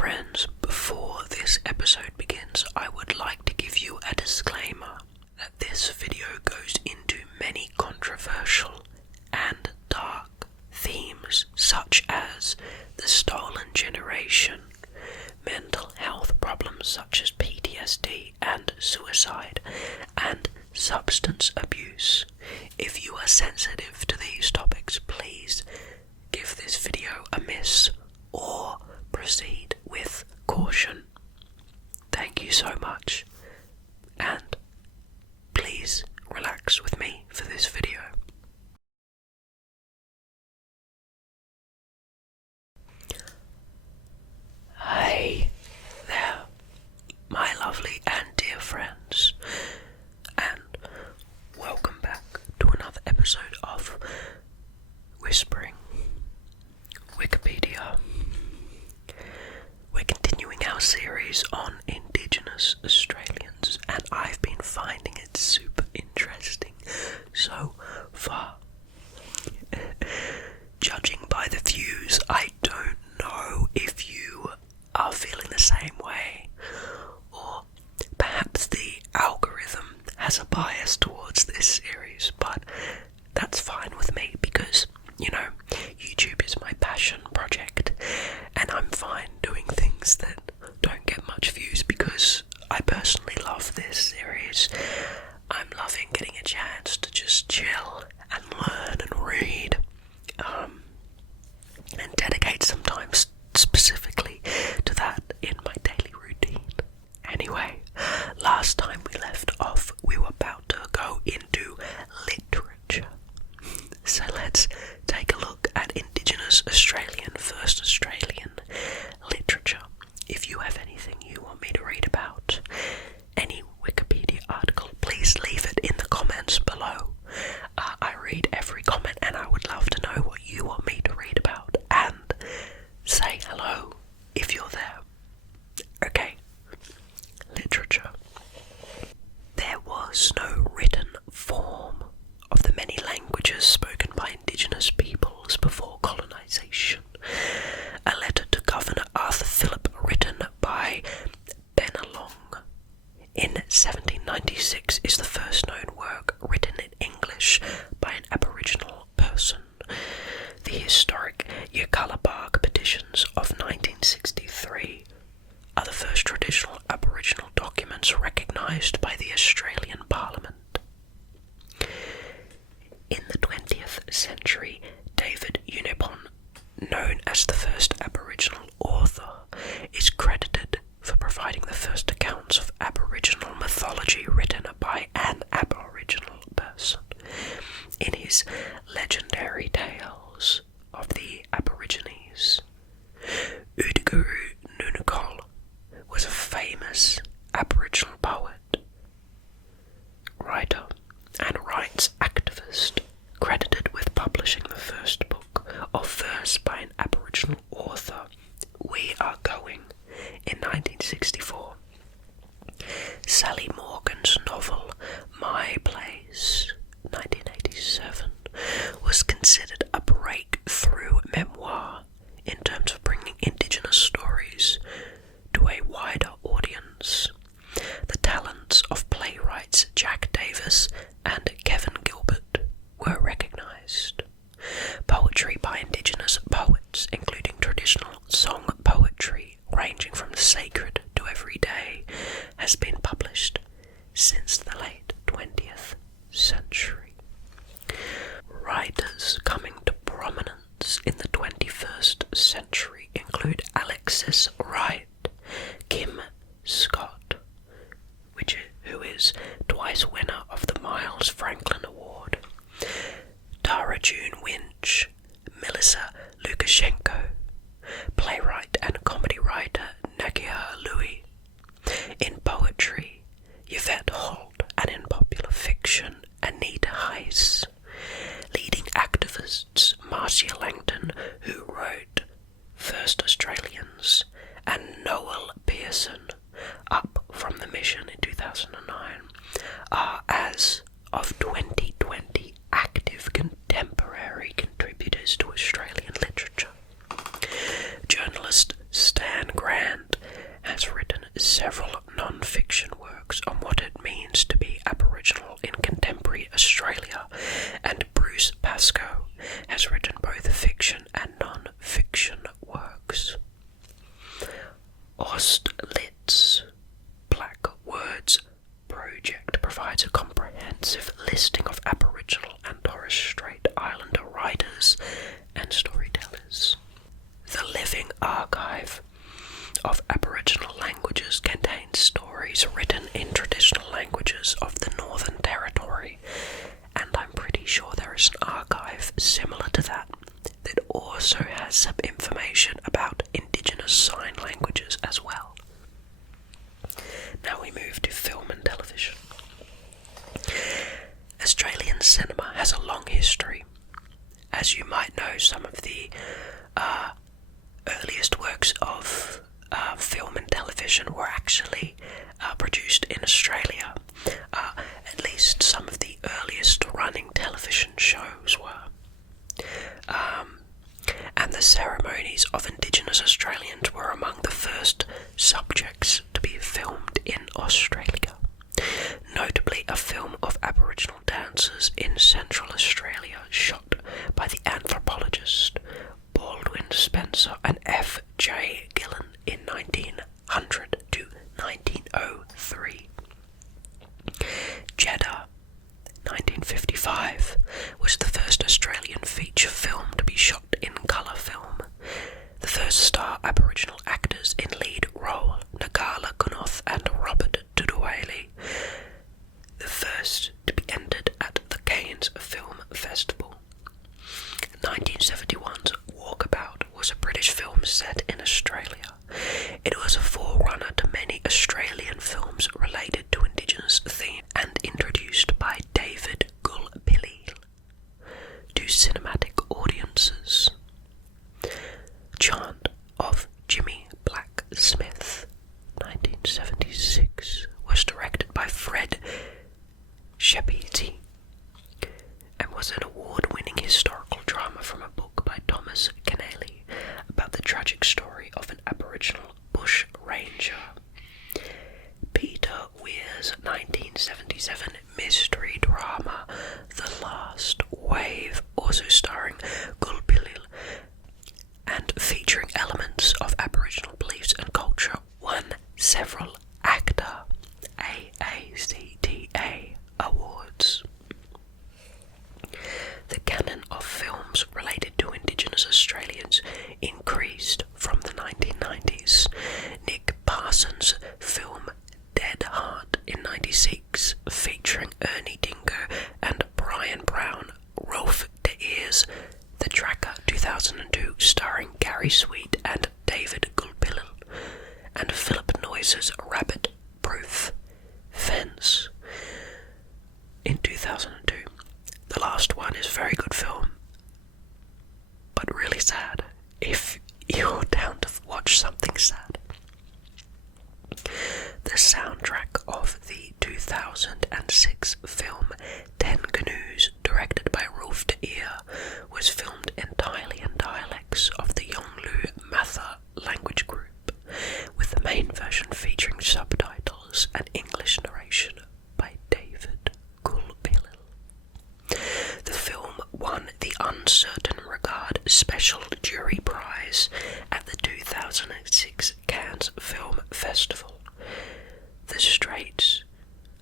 friends, before this episode begins, I would like to give you a disclaimer that this video goes into many controversial and dark themes such as the stolen generation, mental health problems such as PTSD and suicide, and substance abuse. If you are sensitive to these topics, please give this video a miss or proceed with caution. Thank you so much, and please relax with me for this video. Hey there, my lovely and dear friends, and welcome back to another episode of Whispering Wikipedia. We're continuing our series on Indigenous Australians, and I've been finding it super interesting so far. Judging by the views, I don't know if you are feeling the same way, or perhaps the algorithm has a bias towards this series, but that's fine with me because, YouTube is my passion project, and I'm fine doing things that don't get much views because I personally love this series. I'm loving getting a chance to just chill and learn and read, and dedicate some time specifically to that in my daily routine. Anyway, last time we left off, we were about to go into literature. So let's take a look at Indigenous Australian, First Australian literature. If you have anything you want me to read about, any Wikipedia article, please leave it in the comments below. I read every comment and I would love to know what you want me to read about, and say hello if you're there. Okay, literature. There was no written form of the many languages spoken by Indigenous peoples before colonisation. A letter to Governor Arthur Phillip, written by Bennelong in 1796, is the first known work written in English by an Aboriginal person. The historic Yallal petitions of 1963 are the first traditional Aboriginal documents recognised by the Australian Parliament. In the 20th century, David Unipon, known as the first Aboriginal author, is credited for providing the first accounts of Aboriginal mythology written by an Aboriginal person. In his legendary tales of the Aborigines, Udguru Nunukol was a famous Aboriginal poet Archive of Aboriginal Languages contains stories written in traditional languages of the Northern Territory, and I'm pretty sure there is an archive similar to that also has some information about Indigenous Sign Languages as well. Now we move to film and television. Australian cinema has a long history. As you might know, some of the earliest works of film and television were actually produced in Australia. At least some of the earliest running television shows were. And the ceremonies of Indigenous Australians were among the first subjects to be filmed in Australia. Notably, a film of Aboriginal dancers in Central Australia shot by the anthropologist Baldwin Spencer and F. J. Gillen in 1900 to 1903. Jeddah, 1955, was the first Australian feature film to be shot in colour film. The first star Aboriginal actors in lead role, Nagala Kunoth and Robert Duduwale. The first to be entered at the Cannes Film Festival. 1971's Walkabout was a British film set in Australia. It was a forerunner to many Australian films related to Indigenous themes and introduced by David Gulpilil to cinematic audiences. Chant of Jimmy Blacksmith, 1976, was directed by Fred Shepiti and was an award-winning historical drama from a book by Thomas Keneally about the tragic story of an Aboriginal bush ranger. Peter Weir's 1977 mystery drama The Last Wave, also starring Gulpilil and featuring elements of Aboriginal beliefs and culture, won several AACTA awards. The canon of films related to Indigenous Australians increased from the 1990s. Nick Parsons' film Dead Heart in 96, featuring Ernie Dingo and Brian Brown, Rolf De Eers, The Tracker 2002, starring Gary Sweet and David Gulpilil, and Philip Noyce's Rabbit Proof Fence in 2002. The last one is a very good film, but really sad if you're down to watch something sad. The soundtrack of the 2006 film 10 Canoes, directed by Rolf De Eer, was filmed entirely in dialects of the Yolngu Matha language group, with the main version featuring subtitles and English narration by David Gulpilil. The film won the Uncertain Regard Special Jury Prize at the 2006 Cannes Film Festival. The Straits,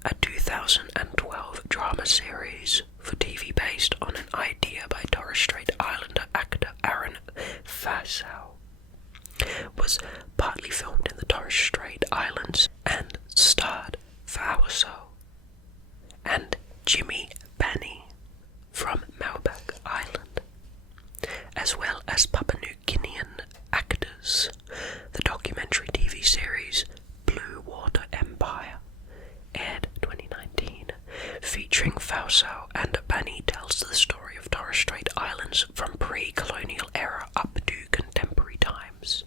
a 2012 drama series for TV based on an idea by Torres Strait Islander actor Aaron Faisal, was partly filmed in the Torres Strait Islands and starred Faisal and Jimmy Banny from Malbec Island, as well as Papua New Guinean actors. The documentary TV series Blue Water Empire, aired 2019, featuring Faisal and Banny, tells the story of Torres Strait Islands from pre-colonial era up to contemporary times.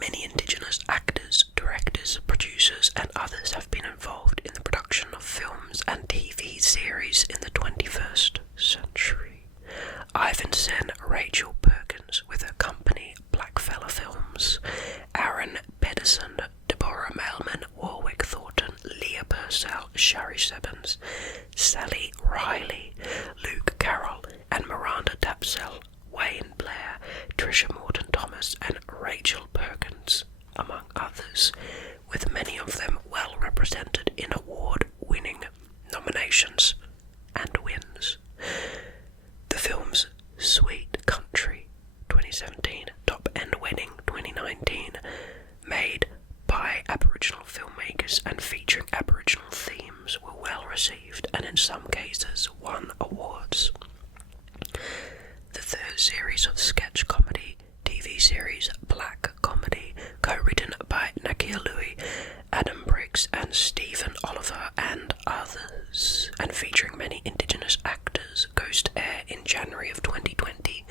Many Indigenous actors, directors, producers and others have been involved in the production of films and TV series in the 21st century. Ivan Sen, Rachel Perkins with her company Blackfella Films, Aaron Pedersen, Deborah Mailman, Warwick Thornton, Leah Purcell, Shari Sebens, Sally Riley, Luke Carroll and Miranda Tapsell, Wayne Blair, Trisha Morton Thomas and Rachel Perkins, among others, with many of them well represented in award-winning nominations and wins. The film's Sweet Country 2017 top series black comedy co-written by Nakia Louie, Adam Briggs and Stephen Oliver and others, and featuring many Indigenous actors, goes to air in January of 2020,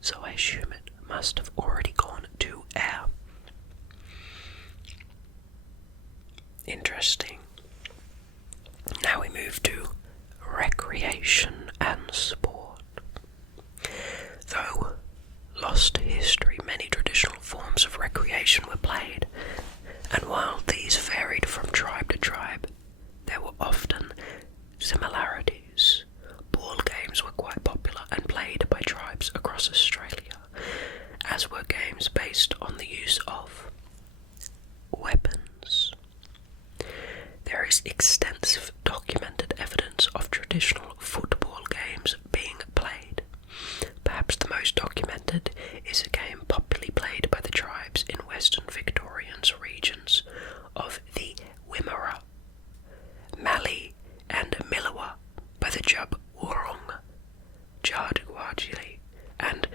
so I assume it must have already gone to air. Interesting. Now we move to recreation and sport. Though lost to history, many traditional forms of recreation were played, and while these varied from tribe to tribe, there were often similarities. Ball games were quite popular and played by tribes across Australia, as were games based on the use of weapons. There is extensive documented evidence of traditional football games being played. Perhaps the most documented is a game popularly played by the tribes in Western Victorian regions of the Wimmera, Mallee and Milawa by the Jub Wurrung, Jardwajili and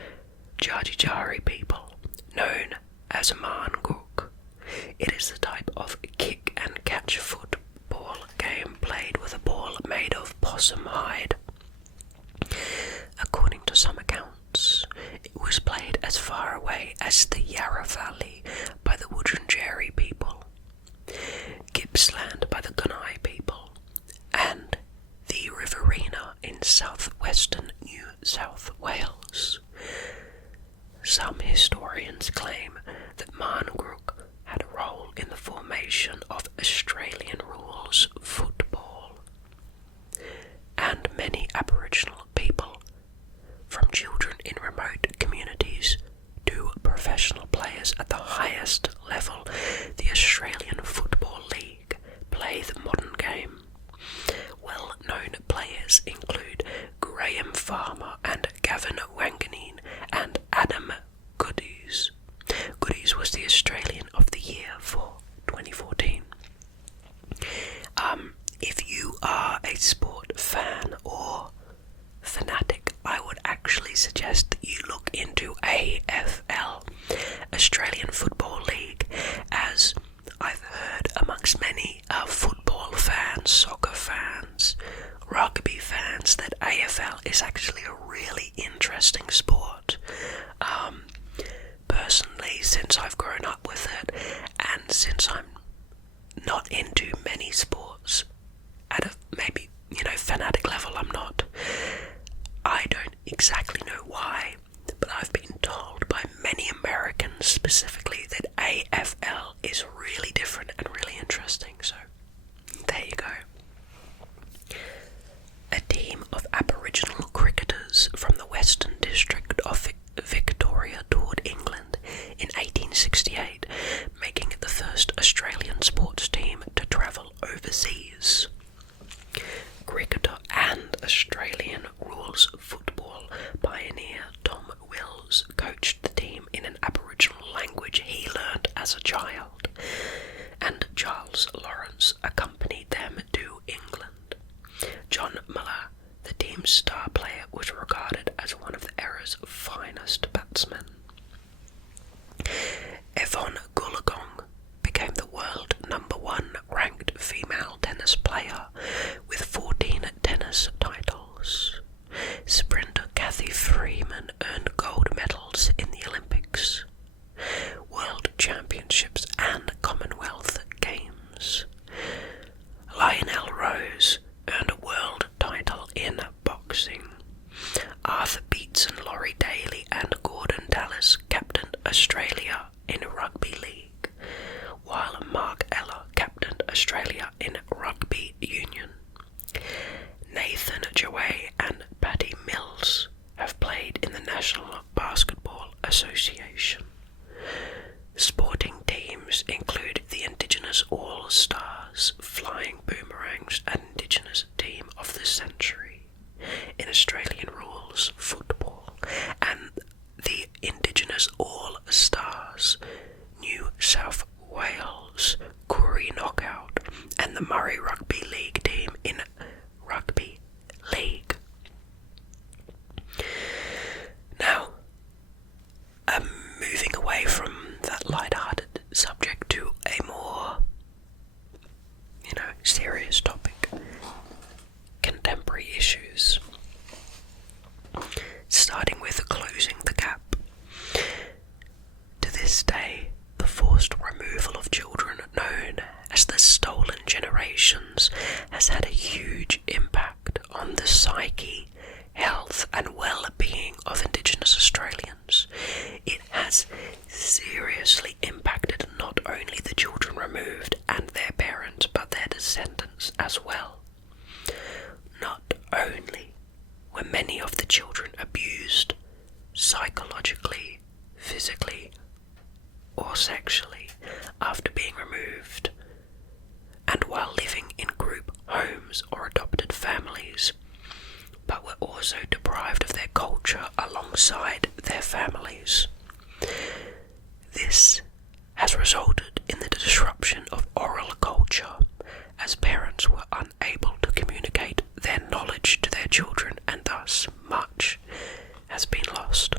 Jarjijari people, known as Marngook. It is the type of kick and catch football game played with a ball made of possum hide. According to some accounts, it was played as far away as the Yarra Valley by the Wurundjeri people, Gippsland by the Gunai people, and the Riverina in southwestern New South Wales. Some historians claim that Marngrook had a role in the formation of Australian rules football, and many Aboriginal people, from children in remote communities to professional players at the highest level, the Australian Football League, play the modern game. Well-known players include Graham Farmer and Gavin Wanganeen and Adam Goodies. Goodies was the Australian of the Year for 2014. If you are a sport fan or fanatic, I would actually suggest that you look into AFL, Australian Football League, as I've heard amongst many football fans, soccer fans, rugby fans, that AFL is actually a really interesting sport. Personally, since I've grown up with it, and since I'm not into many sports at a maybe, fanatic level, I don't exactly know why, but I've been told by many Americans specifically that AFL is really different and really interesting, so there you go. A team of Aboriginal cricketers from the Western District of Victoria toured England in 1868, making it the first Australian sports team to travel overseas. Cricketer and Australian rules football pioneer Tom Wills coached the team in an Aboriginal language he learned as a child, and Charles Lawrence accompanied them to England. John Muller, the team's star player, was regarded as one of the era's finest batsmen. Yvonne Goolagong became the world #1 ranked female tennis player with 14 tennis titles. Sprinter Kathy Freeman earned gold medals in the Olympics, World Championships and Commonwealth Games. Lionel Rose earned a world title in boxing. Arthur Beetson, Laurie Daly and Gordon Dallas captained Australia in rugby league, while Mark Ella captained Australia in rugby union. Nathan Joey and Patty Mills have played in the National Basketball Association. Sporting teams include the Indigenous All-Stars, Flying Boomerangs and Indigenous Team of the Century in Australian rules football, and the Indigenous All-Stars, New South Wales Koori Knockout, and the Murray Rugby League team in Rugby League. Now, moving away this day, the forced removal of children, known as the stolen generations, has had a huge impact on the psyche, health and well-being of Indigenous Australians. It has seriously impacted not only the children removed and their parents, but their descendants as well. Not only were many of the children abused psychologically, physically, or sexually after being removed, and while living in group homes or adopted families, but were also deprived of their culture alongside their families. This has resulted in the disruption of oral culture, as parents were unable to communicate their knowledge to their children, and thus much has been lost.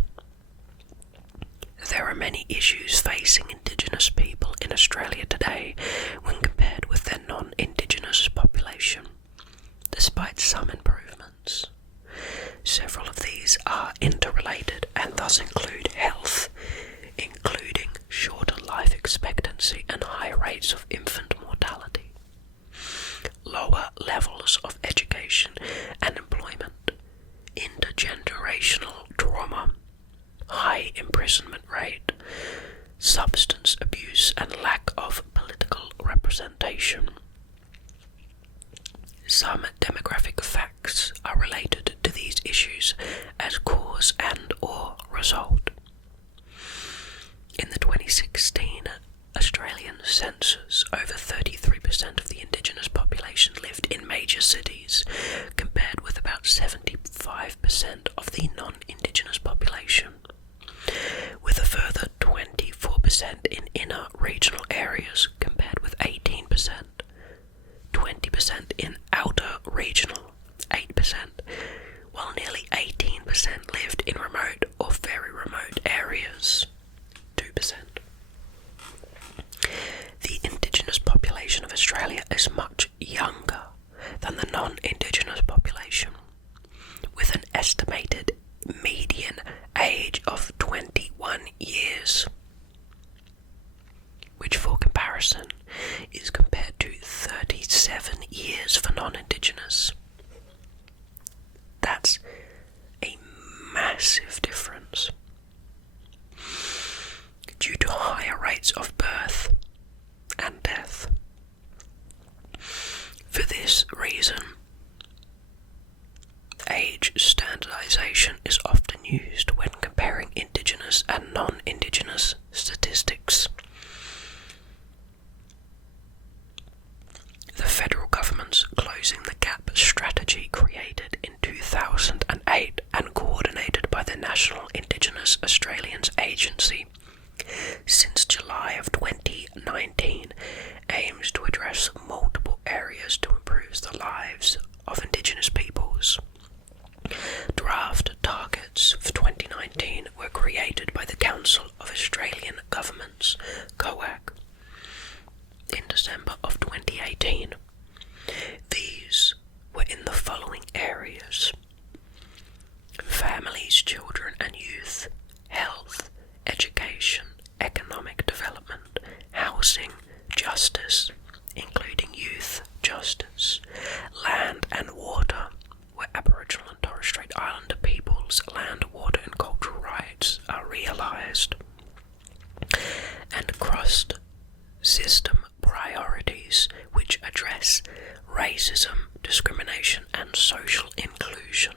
There are many issues facing Indigenous people in Australia today when compared with their non-Indigenous population, despite some improvements. Several of these are interrelated and thus include health, including shorter life expectancy and high rates of infant mortality, lower levels of education and employment, intergenerational trauma, high imprisonment rate, substance abuse and lack of political representation. Some demographic facts are related to these issues as cause and or result. In the 2016 Australian census, over 33% of the Indigenous population lived in major cities, compared with about 75% of the non-Indigenous population, with a further 24% in inner regional areas compared with 18%, 20% in outer regional, 8%, while nearly 18% lived in remote or very remote areas, 2%. The Indigenous population of Australia is much younger than the non-Indigenous population, with an estimated median age of 21 years, which for comparison is compared to 37 years for non-Indigenous. That's a massive difference. Due to higher rates of birth and death. For this reason, age standardization is often used when comparing Indigenous and non-Indigenous statistics. The federal government's Closing the Gap strategy, created in 2008 and coordinated by the National Indigenous Australians Agency since July of 2019, aims to address multiple areas to improve the lives of Indigenous peoples. Draft targets for 2019 were created by the Council of Australian Governments, COAG, in December of 2018. These were in the following areas: families, children and youth, health, education, economic development, housing, justice, including youth justice, land and water, where Aboriginal and Torres Strait Islander peoples' land, water and cultural rights are realised, and cross-system priorities which address racism, discrimination and social inclusion,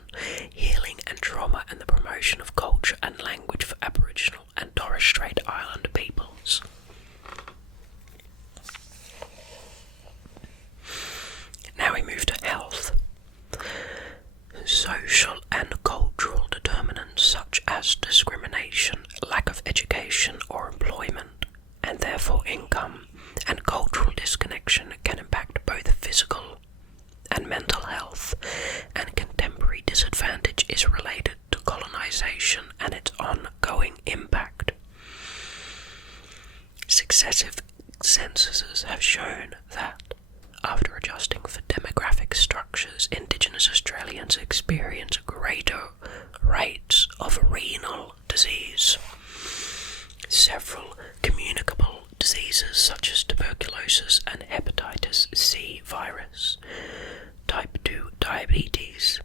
healing and trauma, and the promotion of culture and language for Aboriginal and Torres Strait Islander peoples. Now we move to health. Social and cultural determinants such as discrimination, lack of education or employment, and therefore income, and cultural disconnection can impact both physical and mental health, and contemporary disadvantage is related to colonization and its ongoing impact. Successive censuses have shown that, after adjusting for demographic structures, Indigenous Australians experience greater rates of renal disease. Several tuberculosis and hepatitis C virus, type 2 diabetes,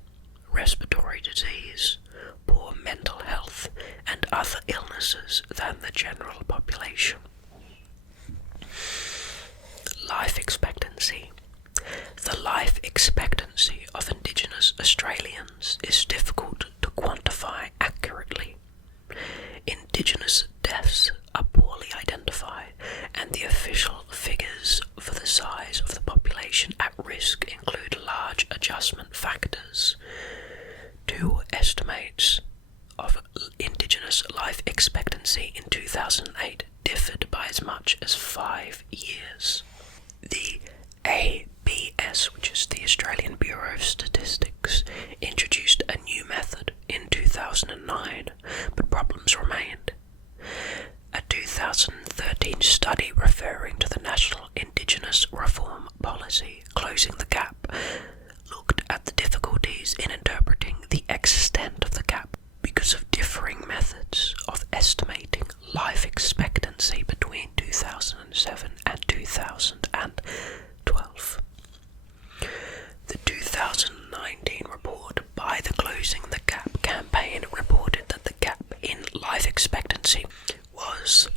respiratory disease, poor mental health, and other illnesses than the general population. Life expectancy. The life expectancy of Indigenous Australians is difficult to quantify accurately. Indigenous deaths are poorly identified, and the official figures for the size of the population at risk include large adjustment factors. Two estimates of Indigenous life expectancy in 2008 differed by as much as 5 years. The ABS, which is the Australian Bureau of Statistics, introduced a new method in 2009, but problems remained. A 2013 study referring to the National Indigenous Reform Policy, Closing the Gap, looked at the difficulties in interpreting the extent of the gap because of differing methods of estimating life expectancy between 2007 and 2012. The 2019 report by the Closing the Gap campaign reported that the gap in life expectancy was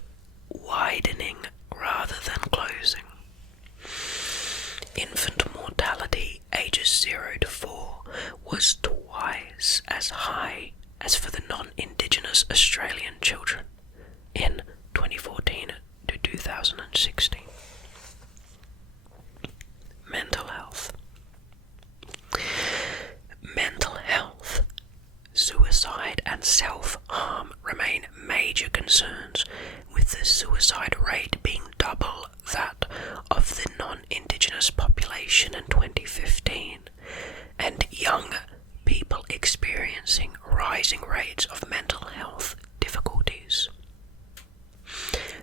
widening rather than closing. Infant mortality ages 0 to 4 was twice as high as for the non-Indigenous Australian children in 2014 to 2016. Mental health. Mental health, suicide and self-harm remain major concerns, with the suicide rate being double that of the non-Indigenous population in 2015, and young people experiencing rising rates of mental health difficulties.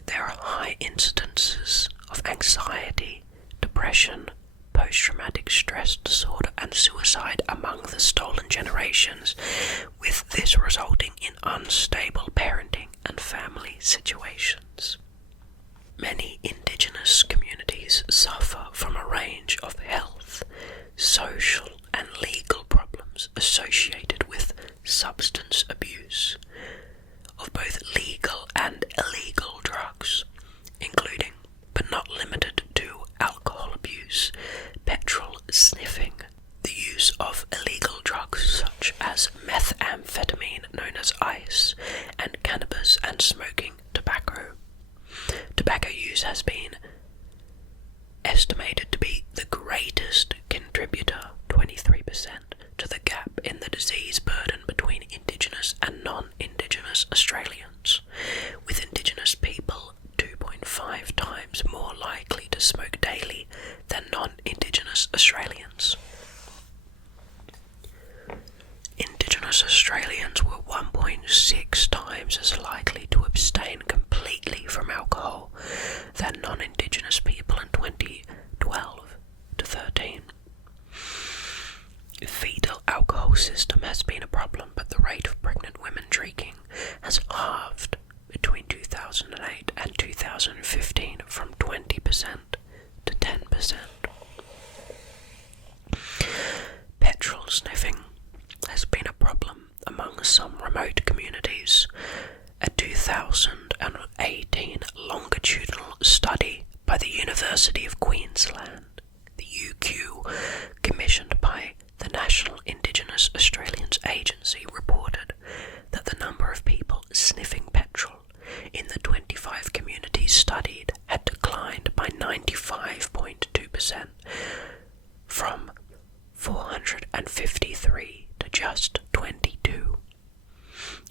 There are high incidences of anxiety, depression, post-traumatic stress disorder and suicide among the stolen generations, with this resulting in unstable parenting and family situations. Many Indigenous communities suffer from a range of health, social and legal problems associated with substance abuse of both legal and illegal drugs, including, but not limited to, alcohol abuse, petrol sniffing, the use of illegal drugs such as methamphetamine known as ice, and cannabis, and smoking tobacco. Tobacco use has been estimated to be the greatest contributor, 23%, to the gap in the disease burden between Indigenous and non-Indigenous Australians, with Indigenous people 2.5 times more likely to smoke daily than non-Indigenous Australians. Indigenous Australians were 1.6 times as likely to abstain completely from alcohol than non-Indigenous people in 2012 to 13. The fetal alcohol system has been a problem, but the rate of pregnant women drinking has halved between 2008 and 2015 from 20% to 10%. Petrol sniffing has been a problem among some remote communities. A 2018 longitudinal study by the University of Queensland, the UQ, commissioned by the National Indigenous Australians Agency, reported that the number of people sniffing petrol in the 25 communities studied had declined by 95.2% from 453 to just 22,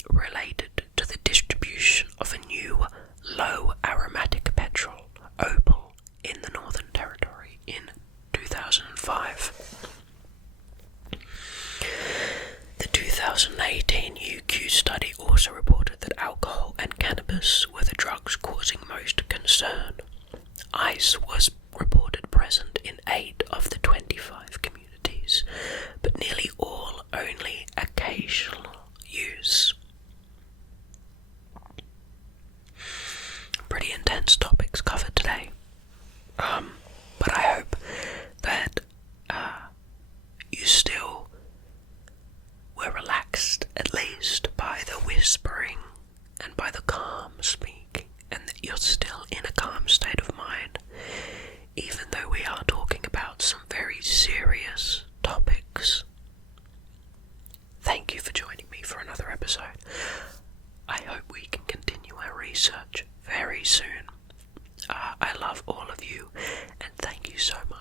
related to the distribution of a new low aromatic petrol, Opal, in the Northern Territory in 2005. The 2018 UQ study also reported that alcohol and cannabis were the drugs causing most concern. Ice was reported present in 8 of the 25 communities, but nearly all only occasional use. Pretty intense topics covered today. But I hope that you still were relaxed, at least by the whispering and by the calm speaking, and that you're still in a calm state of mind, even though we are talking about some very serious topics. Thank you for joining me for another episode. I hope we can continue our research very soon. I love all of you, and thank you so much